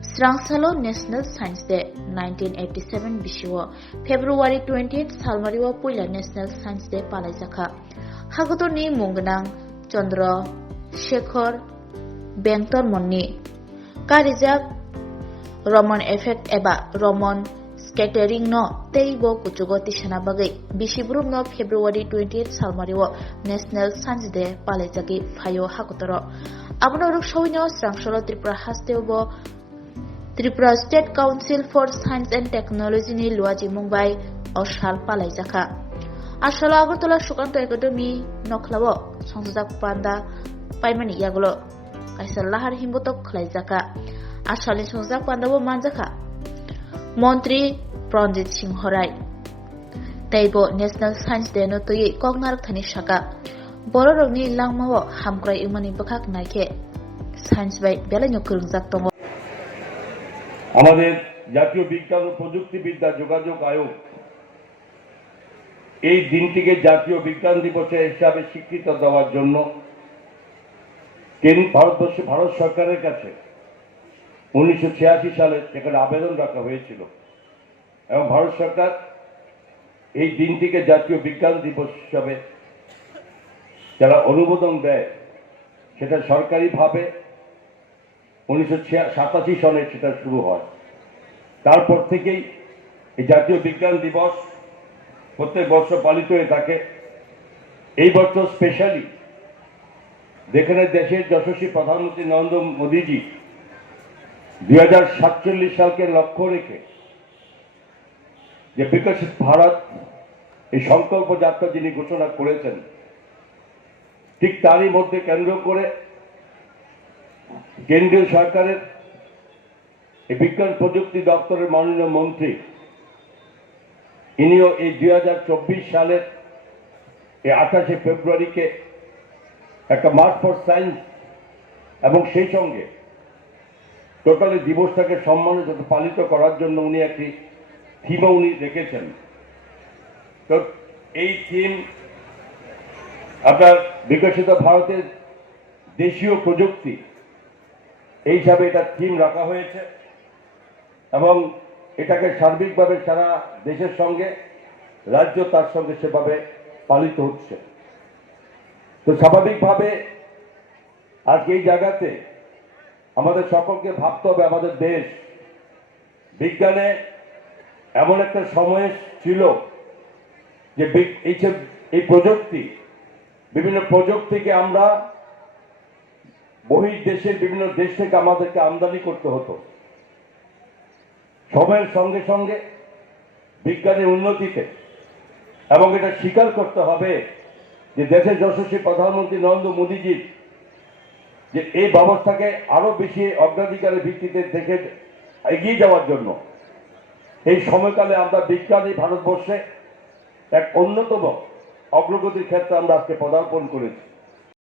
Srangsalo National Science Day 1987 bishiwo February 28 salmariwo puila National Science Day palaijaka. Hagotorni mungnang Chandra Shekhar Bengtor Monni Karijak Roman effect eba Roman scattering no teibo kuchugo tishana bagai bishibrum no February 28 salmariwo National Science Day palaijaki phayo hakotoro. Abnoruk shawino Srangsalo Tripura hastebo Tripura State Council for Science and Technology ni luaji Mumbai Oshal palaijaka. Ashalo Agartala Shukanto Academy noklawo songjak panda paimani yagulo kaisa lahar himbotok khlaijaka. Ashali songjak pandabo manjaka. Montri Pranjit Singh Horai Taibo National Science Day no toyi kognarak thani shaka. Bororogni langmao hamkrai imani bakak naike Science by belanyo kurungjak tongo. আমাদের জাতীয় বিজ্ঞান ও প্রযুক্তিবিদ্যা যোগাযোগ আয়োগ এই দিনটিকে জাতীয় বিজ্ঞান দিবস হিসাবে স্বীকৃতি দেওয়ার জন্য ভারত সরকারের কাছে 1986 সালে এখানে আবেদন রাখা হয়েছিল এবং ভারত সরকার এই দিনটিকে জাতীয় বিজ্ঞান দিবস হিসাবে যারা অনুমোদন দেয় সেটা সরকারিভাবে 1987 সনে সেটা শুরু হয়। তারপর থেকেই এই জাতীয় বিজ্ঞান দিবস প্রত্যেক বছর পালিত হয়ে থাকে। এই বছর স্পেশালি যেখানে দেশের যশস্বী প্রধানমন্ত্রী নরেন্দ্র মোদীজি 2047 সালকে লক্ষ্য রেখে যে বিকশিত ভারত এই সংকল্প যাত্রা যিনি ঘোষণা করেছেন, ঠিক তারই মধ্যে কেন্দ্র করে কেন্দ্রীয় সরকারের এই বিজ্ঞান প্রযুক্তি দপ্তরের মাননীয় মন্ত্রী ইনিও এই 2024 সালের এই 28 ফেব্রুয়ারিকে একটা মার্চ ফর সায়েন্স এবং সেই সঙ্গে টোটালি দিবসটাকে সম্মানিত পালিত করার জন্য উনি একটি থিমও উনি রেখেছেন। তো এই থিম আপনার বিকশিত ভারতের দেশীয় প্রযুক্তি এই হিসাবে এটা থিম রাখা হয়েছে এবং এটাকে সার্বিকভাবে সারা দেশের সঙ্গে রাজ্য তার সঙ্গে সেভাবে পালিত হচ্ছে। তো স্বাভাবিকভাবে আজকে এই জায়গাতে আমাদের সকলকে ভাবতে হবে আমাদের দেশ বিজ্ঞানে এমন একটা সময় ছিল যে এই প্রযুক্তি বিভিন্ন প্রযুক্তিকে আমরা বহির্দেশের বিভিন্ন দেশ থেকে আমাদেরকে আমদানি করতে হতো। সময়ের সঙ্গে সঙ্গে বিজ্ঞানের উন্নতিতে এবং এটা স্বীকার করতে হবে যে দেশের যশস্বী প্রধানমন্ত্রী নরেন্দ্র মোদীজির যে এই ব্যবস্থাকে আরো বেশি অগ্রাধিকারের ভিত্তিতে দেখে এগিয়ে যাওয়ার জন্য এই সময়কালে আমরা বিজ্ঞানী ভারতবর্ষে এক অন্যতম অগ্রগতির ক্ষেত্রে আমরা আজকে পদার্পণ করেছি।